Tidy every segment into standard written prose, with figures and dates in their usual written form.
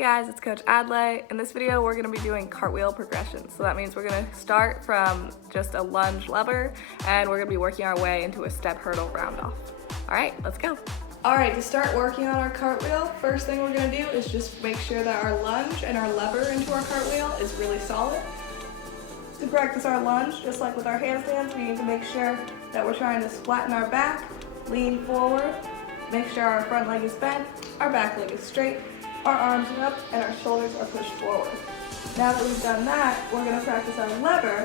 guys, it's Coach Adley. In this video, we're gonna be doing cartwheel progressions. So that means we're gonna start from just a lunge lever and we're gonna be working our way into a step hurdle round off. All right, let's go. All right, to start working on our cartwheel, first thing we're gonna do is just make sure that our lunge and our lever into our cartwheel is really solid. To practice our lunge, just like with our handstands, we need to make sure that we're trying to flatten our back, lean forward, make sure our front leg is bent, our back leg is straight, our arms are up, and our shoulders are pushed forward. Now that we've done that, we're gonna practice our lever,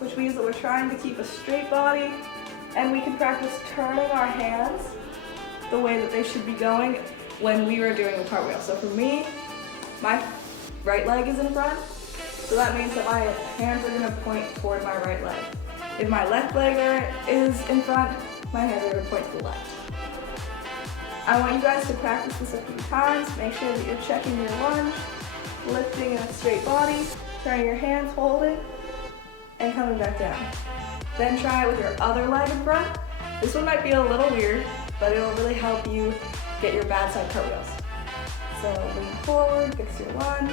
which means that we're trying to keep a straight body, and we can practice turning our hands the way that they should be going when we were doing the cartwheel. So for me, my right leg is in front, so that means that my hands are gonna point toward my right leg. If my left leg is in front, my hands are gonna point to the left. I want you guys to practice this a few times. Make sure that you're checking your lunge, lifting in a straight body, turning your hands, holding, and coming back down. Then try it with your other leg in front. This one might be a little weird, but it'll really help you get your bad side cartwheels. So lean forward, fix your lunge,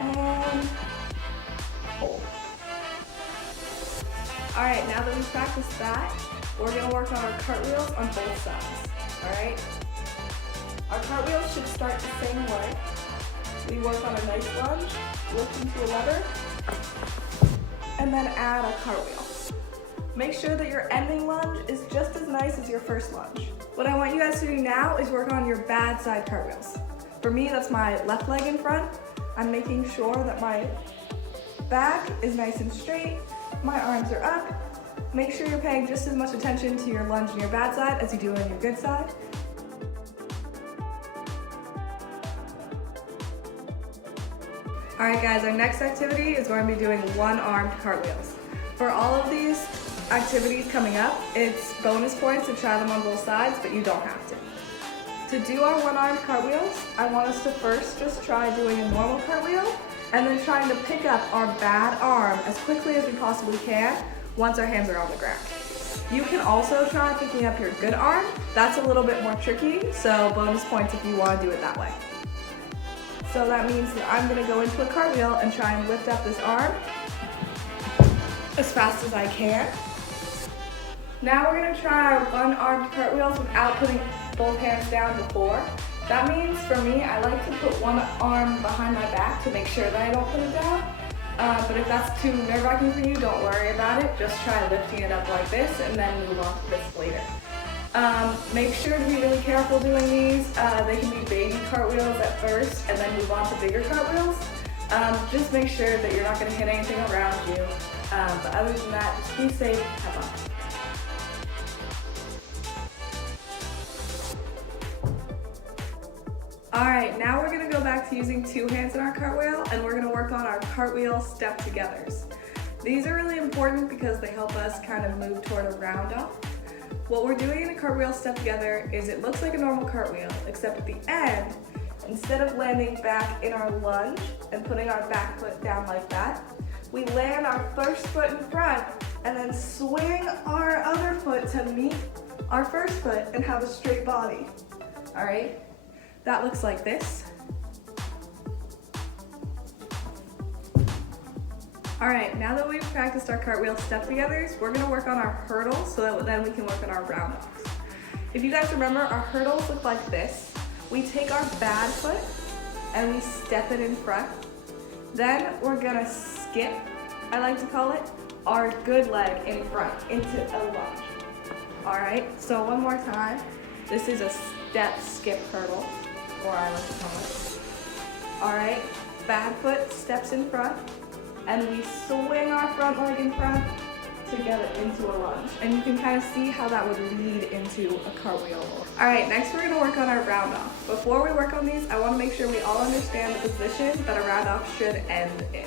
and hold. All right, now that we've practiced that, we're gonna work on our cartwheels on both sides. All right, our cartwheels should start the same way. We work on a nice lunge, lift into a lever, and then add a cartwheel. Make sure that your ending lunge is just as nice as your first lunge. What I want you guys to do now is work on your bad side cartwheels. For me, that's my left leg in front. I'm making sure that my back is nice and straight, my arms are up. Make sure you're paying just as much attention to your lunge and your bad side as you do on your good side. All right guys, our next activity is going to be doing one-armed cartwheels. For all of these activities coming up, it's bonus points to try them on both sides, but you don't have to. To do our one-armed cartwheels, I want us to first just try doing a normal cartwheel and then trying to pick up our bad arm as quickly as we possibly can once our hands are on the ground. You can also try picking up your good arm. That's a little bit more tricky, so bonus points if you want to do it that way. So that means that I'm going to go into a cartwheel and try and lift up this arm as fast as I can. Now we're going to try our one-armed cartwheels without putting both hands down before. That means for me, I like to put one arm behind my back to make sure that I don't put it down. But if that's too nerve-wracking for you, don't worry about it. Just try lifting it up like this and then move on to this later. Make sure to be really careful doing these. They can be baby cartwheels at first and then move on to bigger cartwheels. Just make sure that you're not going to hit anything around you. But other than that, just be safe, have fun. All right, now we're gonna go back to using two hands in our cartwheel and we're gonna work on our cartwheel step togethers. These are really important because they help us kind of move toward a round off. What we're doing in a cartwheel step together is it looks like a normal cartwheel, except at the end, instead of landing back in our lunge and putting our back foot down like that, we land our first foot in front and then swing our other foot to meet our first foot and have a straight body. All right? That looks like this. All right, now that we've practiced our cartwheel step togethers, we're gonna work on our hurdles so that then we can work on our round offs. If you guys remember, our hurdles look like this. We take our bad foot and we step it in front. Then we're gonna skip, I like to call it, our good leg in front into a lunge. All right, so one more time. This is a step skip hurdle, or I like to call it. All right, bad foot steps in front, and we swing our front leg in front to get it into a lunge. And you can kind of see how that would lead into a cartwheel. All right, next we're gonna work on our round off. Before we work on these, I wanna make sure we all understand the position that a round off should end in.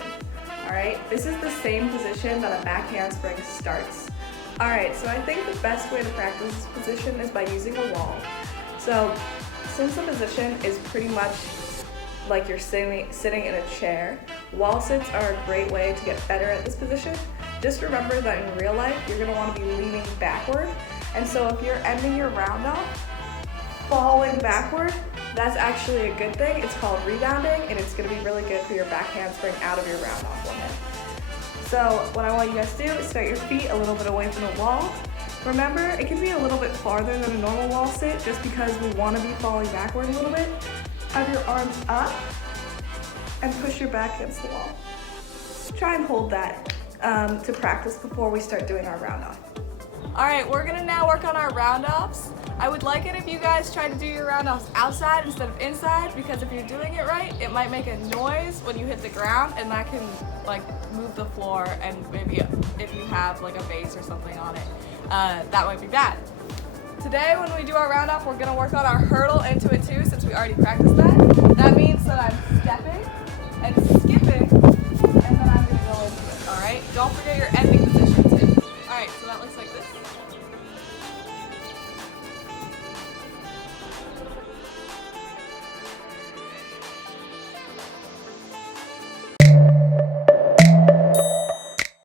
All right, this is the same position that a back handspring starts. All right, so I think the best way to practice this position is by using a wall. So since the position is pretty much like you're sitting in a chair, wall sits are a great way to get better at this position. Just remember that in real life, you're gonna wanna be leaning backward. And so if you're ending your round off, falling backward, that's actually a good thing. It's called rebounding, and it's gonna be really good for your back handspring out of your round off limit. So what I want you guys to do is start your feet a little bit away from the wall. Remember, it can be a little bit farther than a normal wall sit just because we want to be falling backward a little bit. Have your arms up and push your back against the wall. Try and hold that to practice before we start doing our round off. All right, we're gonna now work on our round offs. I would like it if you guys try to do your round offs outside instead of inside, because if you're doing it right, it might make a noise when you hit the ground, and that can like move the floor, and maybe if you have like a vase or something on it, that might be bad. Today when we do our round off, we're gonna work on our hurdle into it too, since we already practiced that. That means that I'm stepping and skipping, and then I'm gonna go into it, all right? Don't forget your ending